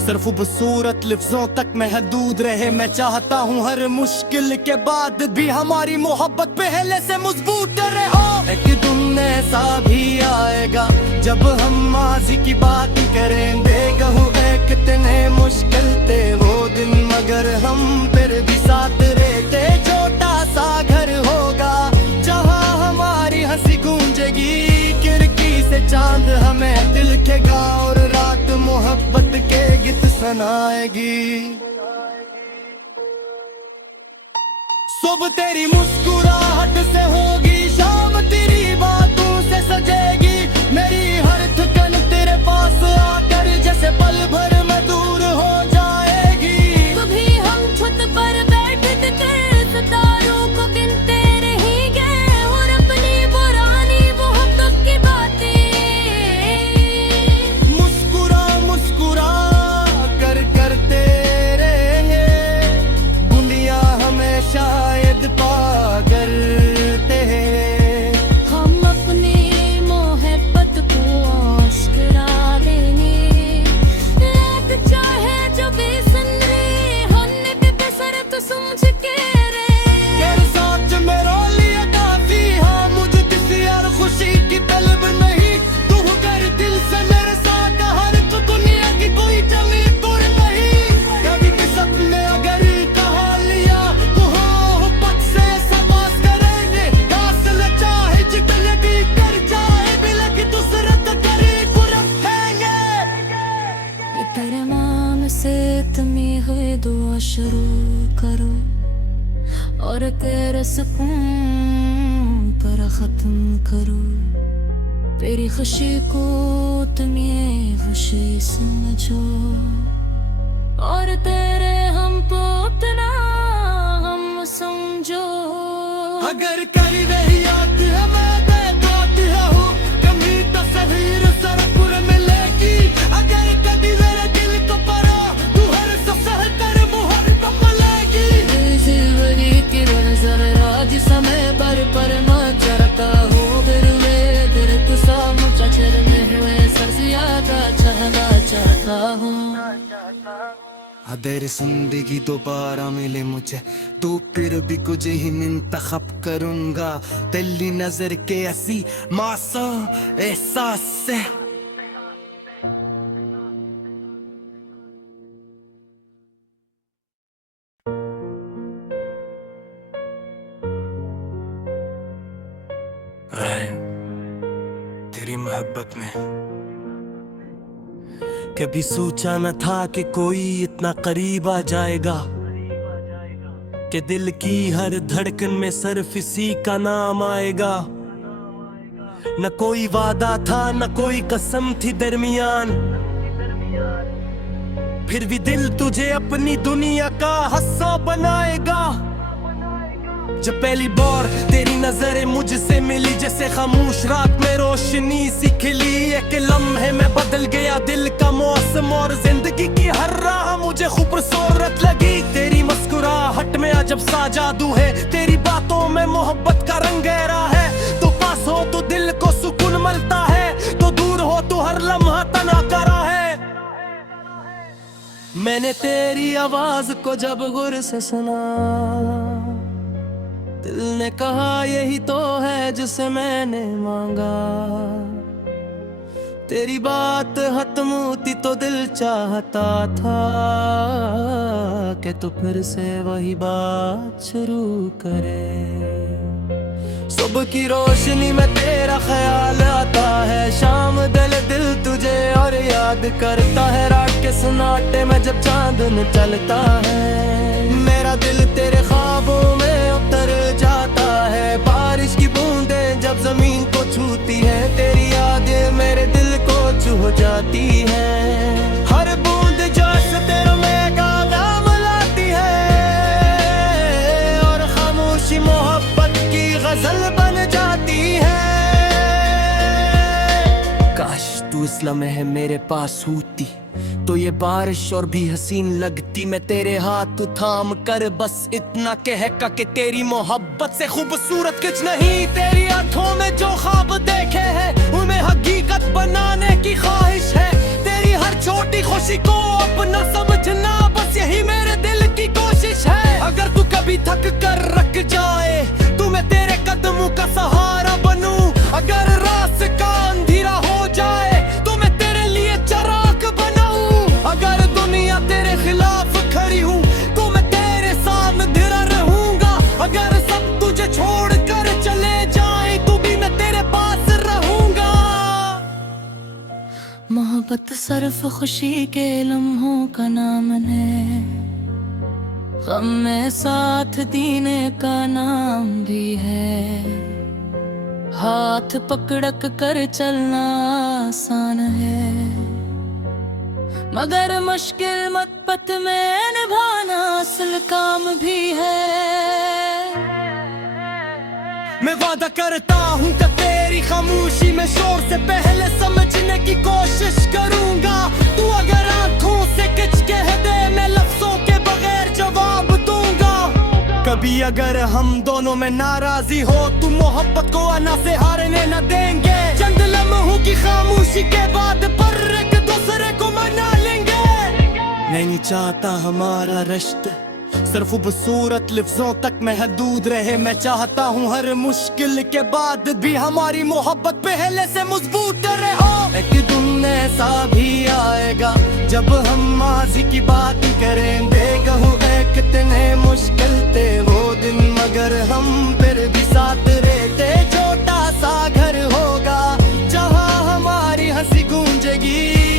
सिर्फ खूबसूरत लफ्जों तक महदूद रहे। मैं चाहता हूँ हर मुश्किल के बाद भी हमारी मोहब्बत पहले से मजबूत रहे। एक दिन ऐसा भी आएगा जब हम माजी की बात करेंगे। कहूँ कितने मुश्किल थे वो दिन, मगर हम फिर भी साथ रहते। छोटा सा घर होगा जहाँ हमारी हंसी गूंजेगी, खिड़की से चांद हमें दिल के और रात मोहब्बत के गीत सुनाएगी। सुबह तेरी मुस्कुराहट से होगी, शाम तेरी बातों से सजेगी। मेरी हर थकन तेरे पास आकर जैसे पल भर में दूर हो जाएगी। कभी हम छत पर बैठे थे, सितारों को गिनते रहेंगे और अपनी पुरानी मोहब्बत की बातें मुस्कुरा मुस्कुरा कर करते रहेंगे। दुनिया हमें शायद पागल हैं। हम अपनी मोहब्बत को आश्करा देंगे। लाख चाहे जो भी सुन रहे, होने पे बेसर तो समझ के रे। तेरे साथ मेरा लिए काफी, हाँ मुझे किसी और खुशी की तलब नहीं। तू कर दिल से मेरे साथ हर तो दुनिया की कोई जमी दूर नहीं। कभी किस्मत ने अगर कहा लिया तो हाँ पद से सबास करेंगे। हासिल चाहे जितने भी कर जाए बिलक दूसरे तो करीब रखेंगे। ये तेरे नाम से तुमी हुई दुआ शुरू करो और तेरे सुकून पर खत्म करो। तेरी खुशी को तुम ये खुशी समझो और तेरे हम को उतना हम समझो। अगर कर रही याद है मैं बेबात हूँ, कभी तस्वीर सड़क मिलेगी। अगर कभी मेरे दिल को परा तू हर सफर कर मुहब्बत मिलेगी। जिंदगी की नजर आज समय पर मैं चरता हूँ। फिर में दिल तू मुझे चरने हुए सर ज्यादा चाहना चाहता हूँ। अगर जिंदगी दोबारा मिले मुझे तो फिर भी कुछ ही इंतखाब करूंगा। तेरी नजर के ऐसी मासूम एहसास से तेरी मोहब्बत में कभी सोचा न था कि कोई इतना करीब आ जाएगा, कि दिल की हर धड़कन में सिर्फ इसी का नाम आएगा। न कोई वादा था न कोई कसम थी दरमियान, फिर भी दिल तुझे अपनी दुनिया का हिस्सा बनाएगा। जब पहली बार तेरी नजरें मुझसे मिली, जैसे खामोश रात में रोशनी सी खिली। एक लम्हे में बदल गया दिल का मौसम और जिंदगी की हर राह मुझे खूबसूरत लगी। तेरी मुस्कुराहट में अजब सा जादू है, तेरी बातों में मोहब्बत का रंग गहरा है। तो पास हो तो दिल को सुकून मिलता है, तो दूर हो तो हर लम्हा तना करा है। मैंने तेरी आवाज को जब गुर से सुना, दिल ने कहा यही तो है जिसे मैंने मांगा। तेरी बात खत्म होती तो दिल चाहता था कि तू फिर से वही बात शुरू करे। सुबह की रोशनी में तेरा ख्याल आता है, शाम दिल तुझे और याद करता है। रात के सन्नाटे में जब चांदन चलता है, मेरा दिल तेरे ख्वाबों में उतर जाता है। बारिश की बूंदें जब जमीन को छूती है, तेरी यादें मेरे दिल को छू जाती है। हर बूंद जैसे तेरे में नाम लाती है और खामोशी मोहब्बत की गजल बन जाती है। काश तू इस लम्हे मेरे पास होती तो ये बारिश और भी हसीन लगती। मैं तेरे हाथ थाम कर बस इतना कहका कि तेरी मोहब्बत से खूबसूरत कुछ नहीं। तेरी आंखों में जो ख्वाब देखे हैं उन्हें हकीकत बनाने की ख्वाहिश है। तेरी हर छोटी खुशी को अपना समझना, बस यही मेरे दिल की कोशिश है। अगर तू कभी थक कर रख जाए तो मैं तेरे कदमों का सहारा बनूं। अगर रात का अंधेरा हो जाए तो मैं तेरे लिए चराग बनाऊं। अगर दुनिया तेरे खिलाफ खड़ी हूँ तो मैं तेरे साथ खड़ा रहूंगा। अगर सब तुझे छोड़ कर चले जाए तो भी मैं तेरे पास रहूंगा। मोहब्बत सिर्फ खुशी के लम्हों का नाम है, गम में साथ देने का नाम भी है। हाथ पकड़क कर चलना आसान है, मगर मुश्किल मत में निभाना असल काम भी है। मैं वादा करता हूँ कि तेरी खामोशी में शोर से पहले समझने की कोशिश करूंगा। तू अगर आंखों से किच कह दे, मैं लफ्जों के बगैर जवाब दूंगा। कभी अगर हम दोनों में नाराजी हो, तू मोहब्बत को आना से हारने न देंगे। चंद लम्हों की खामोशी के बाद पर एक दूसरे को मना लेंगे। नहीं चाहता हमारा रिश्ता सिर्फ खूबसूरत लफ्जों तक महदूद रहे। मैं चाहता हूँ हर मुश्किल के बाद भी हमारी मोहब्बत पहले से मजबूत रहे। एक दिन ऐसा भी आएगा जब हम माजी की बात करेंगे। कहूँगे कितने मुश्किल थे वो दिन, मगर हम फिर भी साथ रहते। छोटा सा घर होगा जहाँ हमारी हंसी गूंजेगी,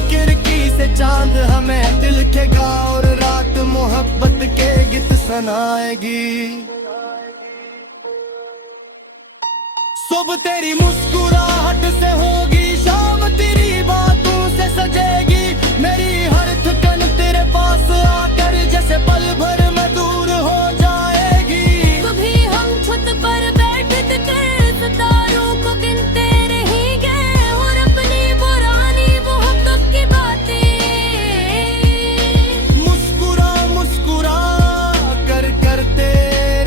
खिड़की से चांद हमें दिखेगा और रात मोहब्बत के गीत सुनाएगी। सुबह तेरी मुस्कुराहट से होगी, शाम तेरी बातों से सजेगी। मेरी हर थकन तेरे पास आकर जैसे पल भर में दूर हो जाएगी। कभी हम छत पर बैठे थे, सितारों को गिनते रहेंगे और अपनी पुरानी मोहब्बत की बातें मुस्कुरा मुस्कुरा कर करते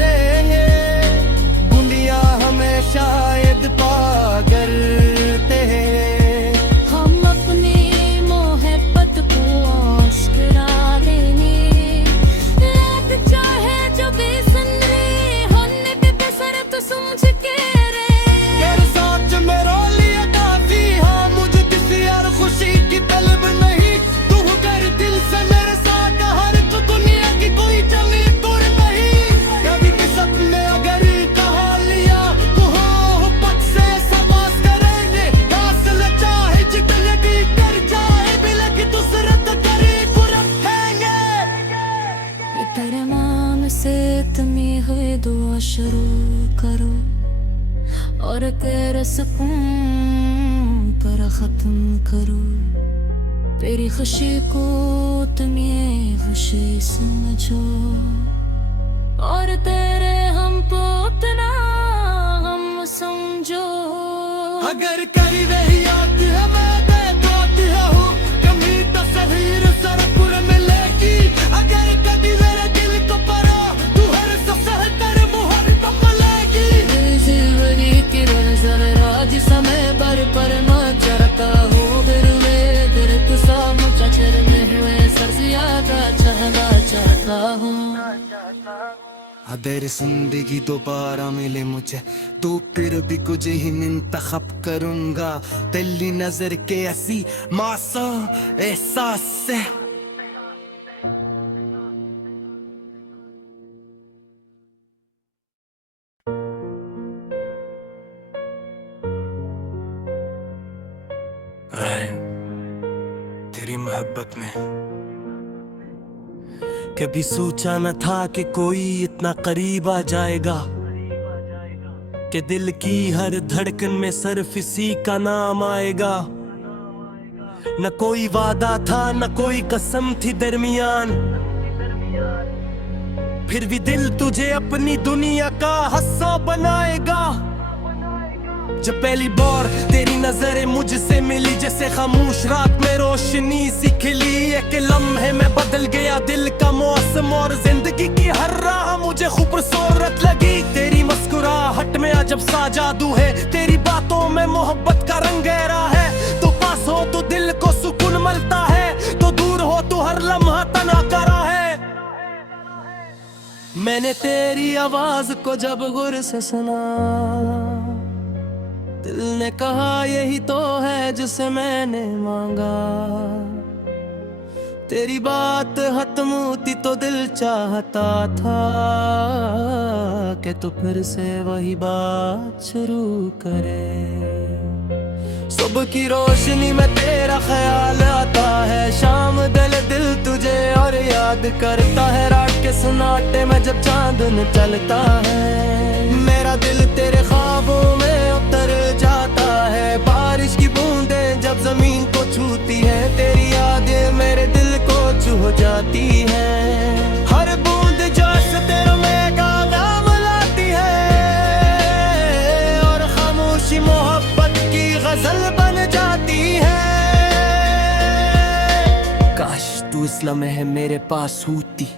रहे। बुंदिया हमें शायद पागल थे। हम अपनी मोहब्बत को आश्करा देने लग चाहे जो बेसन रे। होने पे सर तो समझ के रे तेरे साथ मेरा लिए काफी। हाँ, मुझे किसी और खुशी की तलब नहीं। तू कर दिल से मेरे साथ हर तो दुनिया की कोई जमी दूर नहीं। कभी किस्मत में अगर कहा लिया तो मोहब्बत से सबास करेंगे। हासिल चाहे जितने भी कर जाए, बिलक दूसरत करीब रखेंगे। तेरे नाम से तुमी हुए दुआ शुरू करो और तेरे सुकून पर खत्म करो। तेरी खुशी को तुम ये खुशी समझो और तेरे हम को उतना हम समझो। अगर कर रही याद है मैं बेदात हूँ, कभी तस्वीर सड़क मिलेगी। अगर कभी मेरे दिल को परा तू हर सफर कर मोहब्बत मिलेगी। जिंदगी की नजर राज समय पर न चरता हूँ। दिल में दिल सा मुझा चरने हुए सर ज्यादा चाहना चाहता हूँ। अगर जिंदगी दोबारा मिले मुझे तो फिर भी कुछ ही इंतखाब करूंगा। तेरी नजर के ऐसी मासूम एहसास से तेरी मोहब्बत में कभी सोचा न था कि कोई इतना करीब आ जाएगा, कि दिल की हर धड़कन में सिर्फ इसी का नाम आएगा। न कोई वादा था न कोई कसम थी दरमियान, फिर भी दिल तुझे अपनी दुनिया का हिस्सा बनाएगा। जब पहली बार तेरी नजरें मुझसे मिली, जैसे खामोश रात में रोशनी सी खिली। एक लम्हे में बदल गया दिल का मौसम और जिंदगी की हर राह मुझे खूबसूरत लगी। तेरी मुस्कुराहट में अजब सा जादू है, तेरी बातों में मोहब्बत का रंग गहरा है। तो पास हो तो दिल को सुकून मिलता है, तो दूर हो तो हर लम्हा तना करा है। मैंने तेरी आवाज को जब गुर से सुना, दिल ने कहा यही तो है जिसे मैंने मांगा। तेरी बात खत्म होती तो दिल चाहता था कि तू फिर से वही बात शुरू करे। सुबह की रोशनी में तेरा ख्याल आता है, शाम दिल तुझे और याद करता है। रात के सन्नाटे में जब चांदन चलता है, मेरा दिल तेरे ख्वाबों में उतर जाता है। बारिश की बूंदें जब जमीन को छूती है, तेरी यादें मेरे दिल को छू जाती है। हर बूंद जैसे तेरे में नाम लाती है, और खामोशी मोहब्बत की गजल बन जाती है। काश तू इस लम्हे मेरे पास होती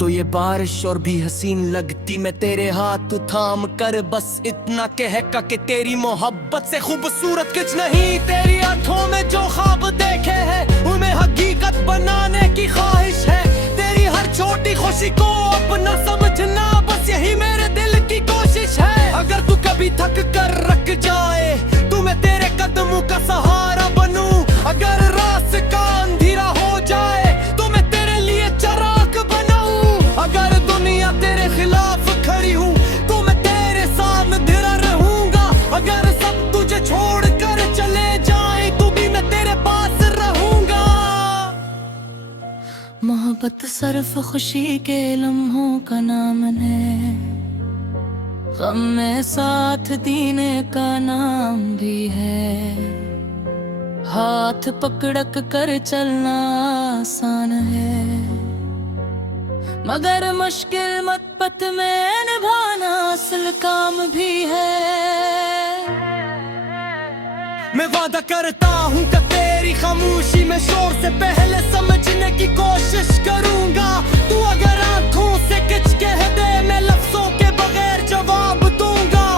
तो ये बारिश और भी हसीन लगती। मैं तेरे हाथ थाम कर बस इतना कहका कि तेरी मोहब्बत से खूबसूरत कुछ नहीं। तेरी आंखों में जो ख्वाब देखे हैं उन्हें हकीकत बनाने की ख्वाहिश है। तेरी हर छोटी खुशी को अपना समझना बस यही मेरे दिल की कोशिश है। अगर तू कभी थक कर रख जाए तो मैं तेरे कदमों का सहारा बनूं। अगर रास्ता अंधेरा हो जाए तो मैं तेरे लिए चराग बनाऊं। अगर दुनिया तेरे खिलाफ खड़ी हूँ तो मैं तेरे साथ खड़ा रहूंगा। अगर सब तुझे छोड़ कर चले जाए तो भी मैं तेरे पास रहूंगा। मोहब्बत सिर्फ खुशी के लम्हों का नाम है, गम में साथ देने का नाम भी है। हाथ पकड़क कर चलना आसान है, मगर मुश्किल मत में निभाना असल काम भी है। मैं वादा करता हूँ कि तेरी खामोशी में शोर से पहले समझने की कोशिश करूंगा। तू अगर आंखों से कुछ कह दे मैं लफ्जों के बगैर जवाब दूंगा।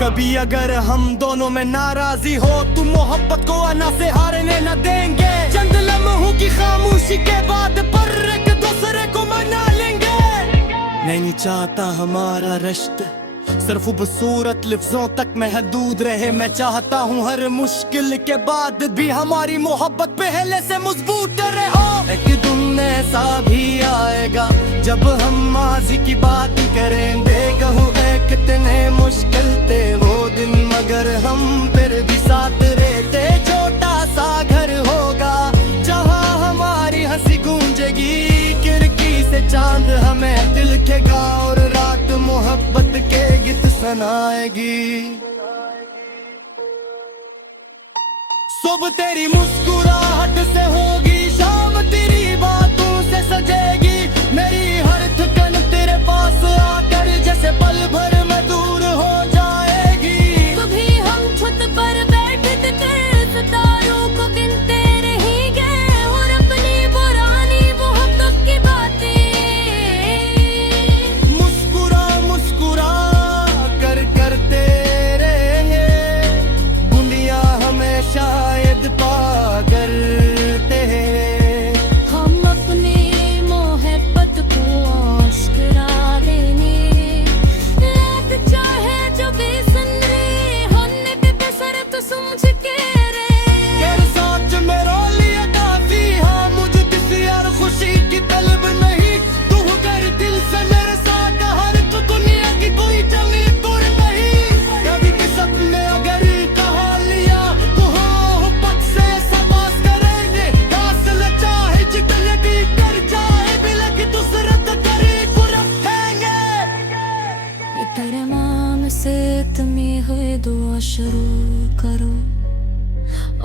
कभी अगर हम दोनों में नाराजी हो तो मोहब्बत को आना से हारने न देंगे। चंद लम्हों की खामोशी के बाद पर एक दूसरे को मना लेंगे। नहीं चाहता हमारा रिश्ता सिर्फ खूबसूरत लफ्जों तक महदूद रहे। मैं चाहता हूँ हर मुश्किल के बाद भी हमारी मोहब्बत पहले से मजबूत रहे। एक दिन ऐसा भी आएगा जब हम माजी की बात करेंगे। कहूँ कितने मुश्किल थे वो दिन, मगर हम फिर भी साथ रहते। छोटा सा घर होगा जहाँ हमारी हंसी गूंजेगी, खिड़की से चांद हमें दिखेगा और रात मोहब्बत के गीत सुनाएगी। सुबह तेरी मुस्कुराहट से होगी, शाम तेरी बातों से सजेगी। मेरी हर थकन तेरे पास आकर जैसे पल भर में दूर हो जाएगी। कभी हम छत पर बैठे थे सितारों को गिनते रहेंगे और अपनी पुरानी मोहब्बत की बातें मुस्कुरा मुस्कुरा कर करते रहेंगे। दुनिया हमें शायद पागल हैं। हम अपनी मोहब्बत को आश्करा देने लायक चाहे जो बेसुरे होने पे सर तो समझ के रे। तेरे साथ मेरा लिए काफी है, मुझे किसी और खुशी की तलब नहीं। तू कर दिल से मेरे साथ हर तो दुनिया की कोई कमी दूर नहीं। कभी के सपने अगर कहा लिया तो मोहब्बत से सबास करेंगे। हासिल चाहे जितने भी कर जाए बिलक दूसरे तो करीब रखेंगे। तेरे नाम से तुमी हुए दुआ शुरू करो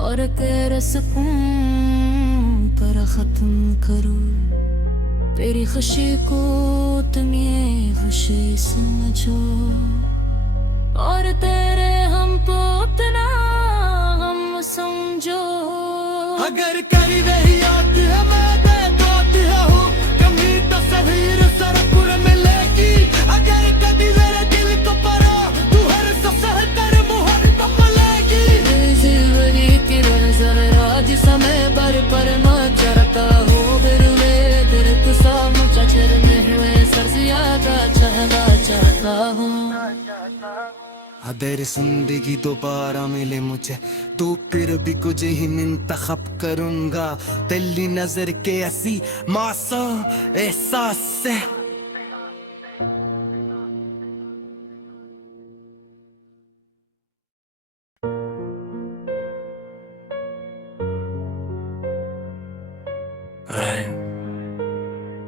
और तेरे सुकून पर खत्म करो। तेरी खुशी को तुम ये खुशी समझो और तेरे हम को उतना हम समझो। अगर कभी नहीं आती है मैं बेगौती हूँ, कभी तस्वीर सरपुर मिलेगी। अगर कभी मेरे दिल को पड़ा तू हर सह कर मुहर तो मिलेगी। जिंदगी की नजर आज समय पर न चढ़ता हूँ फिर मैं तेरे को मुझे चरने हुए सर ज्यादा चहला चाहता हूँ। अगर जिंदगी दोबारा मिले मुझे तो फिर भी कुछ ही इंतखब करूंगा। तेरी नजर के ऐसी मासूम एहसास से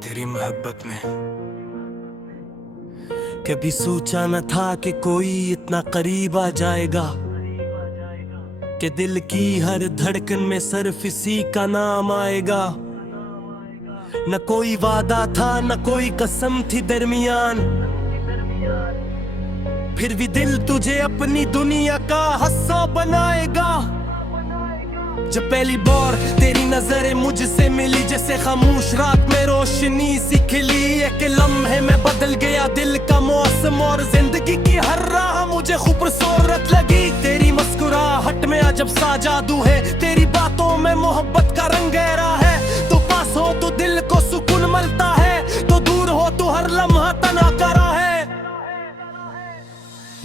तेरी मोहब्बत मोहब्बत में। कभी सोचा न था कि कोई इतना करीब आ जाएगा, कि दिल की हर धड़कन में सिर्फ इसी का नाम आएगा। न कोई वादा था न कोई कसम थी दरमियान, फिर भी दिल तुझे अपनी दुनिया का हिस्सा बनाएगा। जब पहली बार तेरी नजरें मुझसे मिली, जैसे खामोश रात में रोशनी सी खिली, एक लम्हे में बदल गया दिल का मौसम और जिंदगी की हर राह मुझे खूबसूरत लगी। तेरी मुस्कुराहट में अजब सा जादू है, तेरी बातों में मोहब्बत का रंग गहरा है। तो पास हो तो दिल को सुकून मिलता है, तो दूर हो तो हर लम्हा तना करा है।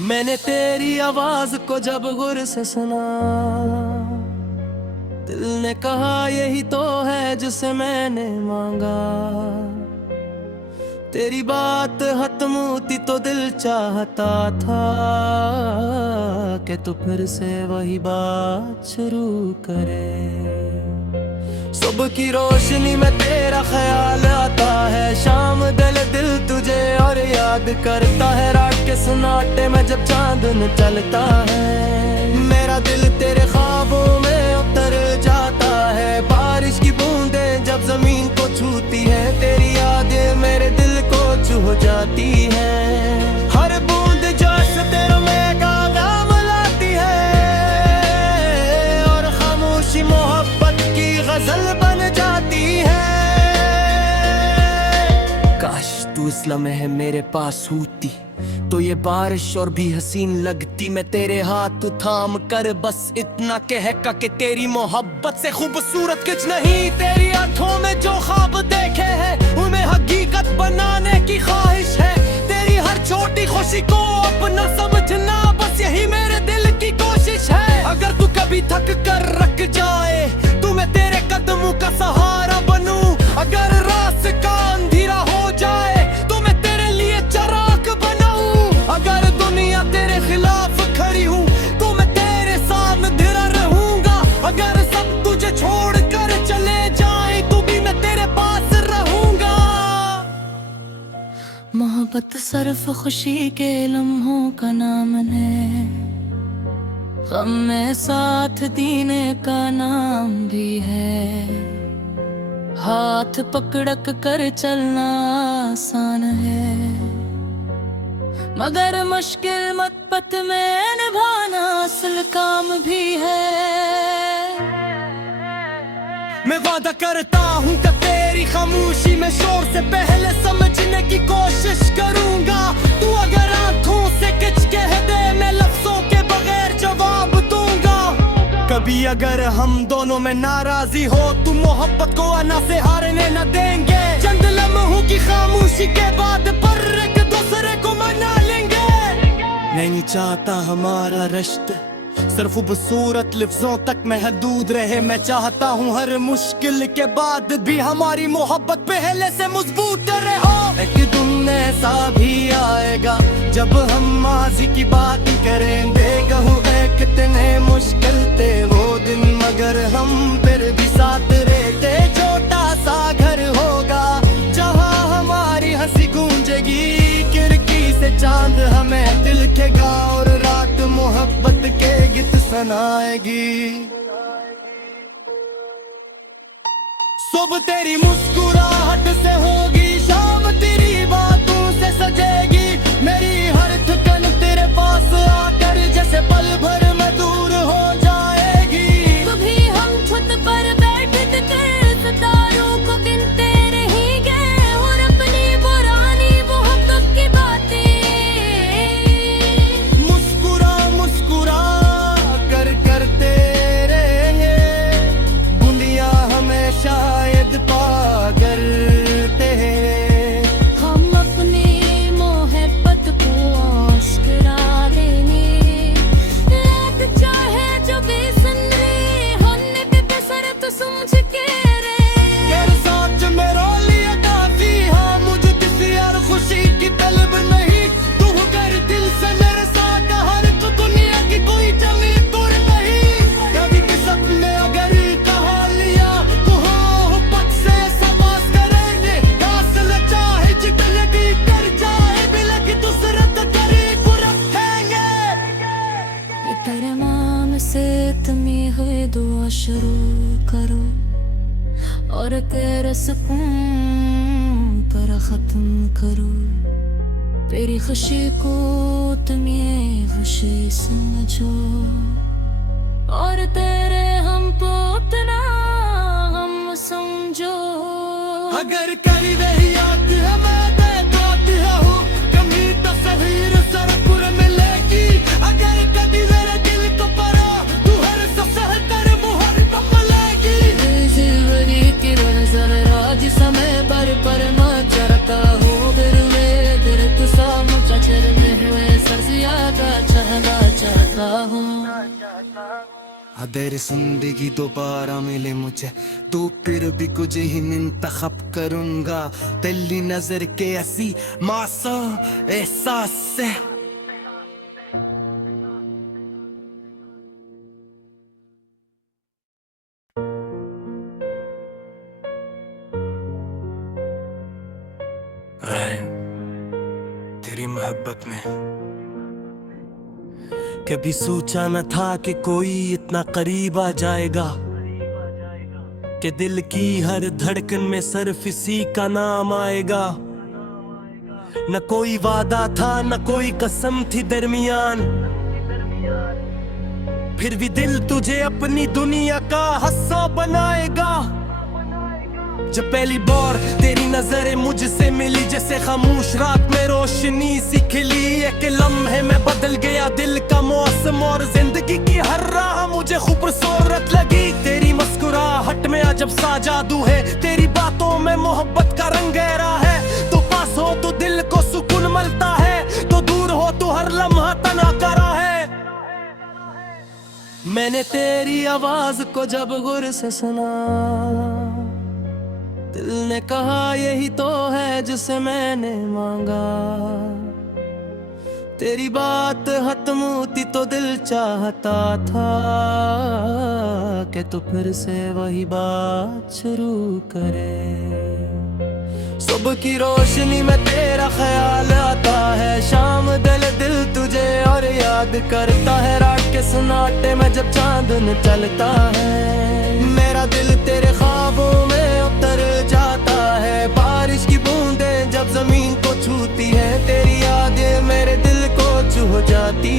मैंने तेरी आवाज को जब गुर से सुना, दिल ने कहा यही तो है जिसे मैंने मांगा। तेरी बात खत्म होती तो दिल चाहता था कि तू फिर से वही बात शुरू करे। सुबह की रोशनी में तेरा ख्याल आता है, शाम दिल तुझे और याद करता है। रात के सन्नाटे में जब चांद न चलता है, मेरा दिल तेरे ख्वाबों में उतर जाता है। बारिश की बूंदें जब जमीन को छूती है, तेरी यादें मेरे दिल को छू जाती है। हर बूंद जैसे तेरे में गाना लाती है, और खामोशी मोहब्बत की गजल बन जाती है। काश तू इस लम्हे मेरे पास होती, तो ये बारिश और भी हसीन लगती। मैं तेरे हाथ थाम कर बस इतना कहका कि तेरी मोहब्बत से खूबसूरत कुछ नहीं। तेरी आंखों में जो ख्वाब देखे हैं, उन्हें हकीकत बनाने की ख्वाहिश है। तेरी हर छोटी खुशी को अपना समझना, बस यही मेरे दिल की कोशिश है। अगर तू कभी थक कर रख जाए, तो मैं तेरे कदमों का सहारा बनूं। अगर रात का अंधेरा हो जाए, तो मैं तेरे लिए चराग बनाऊं। अगर दुनिया तेरे खिलाफ खड़ी हूँ, तो मैं तेरे साथ खड़ा रहूंगा। अगर सब तुझे छोड़ कर चले जाए, तो भी मैं तेरे पास रहूंगा। मोहब्बत सिर्फ खुशी के लम्हों का नाम है, गम में साथ देने का नाम भी है। हाथ पकड़क कर चलना आसान है, मगर मुश्किल मत में निभाना असल काम भी है। मैं वादा करता हूँ कि तेरी खामोशी में शोर से पहले समझने की कोशिश करूंगा। तू अगर आंखों से कुछ कह दे, मैं लफ्जों के बगैर जवाब दूंगा। कभी अगर हम दोनों में नाराजी हो, तो मोहब्बत को आना से हारने न देंगे। चंद लम्हों की खामोशी के बाद पर एक दूसरे को मना लेंगे। नहीं चाहता हमारा रिश्ता सिर्फ खूबसूरत लफ्जों तक महदूद रहे। मैं चाहता हूँ हर मुश्किल के बाद भी हमारी मोहब्बत पहले से मजबूत रहे। एक दिन ऐसा भी आएगा जब हम माजी की बात करेंगे। कहूँ कितने मुश्किल थे वो दिन, मगर हम फिर भी साथ रहते। छोटा सा घर होगा जहाँ हमारी हंसी गूंजेगी, खिड़की से चांद हमें दिल खेगा, और रात मोहब्बत के गीत सुनाएगी। सुबह तेरी मुस्कुराहट से होगी, शाम तेरी बातों से सजेगी। मेरी हर थकन तेरे पास आकर जैसे पल भर में दूर हो जाएगी। कभी हम छत पर बैठ कर सितारों को गिनते रहेंगे, और अपनी पुरानी मोहब्बत की बातें मुस्कुरा मुस्कुरा कर करते रहेंगे। दुनिया हमें शायद पागल करते हैं। सुकून पर ख़त्म करूँ, तेरी खुशी को तुम ये खुशी समझो, और तेरे हम को उतना हम समझो। अगर करी नहीं याद है मैं देता हूँ, कभी तस्वीर सड़क मिलेगी। अगर कभी मेरे दिल को परा तू हर सफर कर मुहर तो मिलेगी। जिंदगी की नजर समय पर मैं चरता हूँ, दिल में दिल तू मुझा चरने हुए ज्यादा चाहना चाहता हूँ। अगर जिंदगी दोबारा मिले मुझे तो फिर भी कुछ ही इंतखाब करूंगा, तेरी नजर के ऐसी मासूम एहसास से। तेरी मोहब्बत में कभी सोचा न था कि कोई इतना करीब आ जाएगा, कि दिल की हर धड़कन में सिर्फ इसी का नाम आएगा। न कोई वादा था न कोई कसम थी दरमियान, फिर भी दिल तुझे अपनी दुनिया का हिस्सा बनाएगा। जब पहली बार तेरी नजरें मुझसे मिली, जैसे खामोश रात में रोशनी सी खिली, एक लम्हे में बदल गया दिल का मौसम, और जिंदगी की हर राह मुझे खूबसूरत लगी। तेरी मुस्कुराहट में अजब सा जादू है, तेरी बातों में मोहब्बत का रंग गहरा है। तो पास हो तो दिल को सुकून मिलता है, तो दूर हो तो हर लम्हा तना करा है। मैंने तेरी आवाज को जब गुर से सुना, दिल ने कहा यही तो है जिसे मैंने मांगा। तेरी बात खत्म होती तो दिल चाहता था कि तू फिर से वही बात शुरू करे। सुबह की रोशनी में तेरा ख्याल आता है, शाम दिल तुझे और याद करता है। रात के सन्नाटे में जब चांद न चलता है, मेरा दिल तेरे ख्वाबों में उतर जाता है। बारिश की बूंदें जब जमीन को छूती है, तेरी यादें मेरे दिल को छू जाती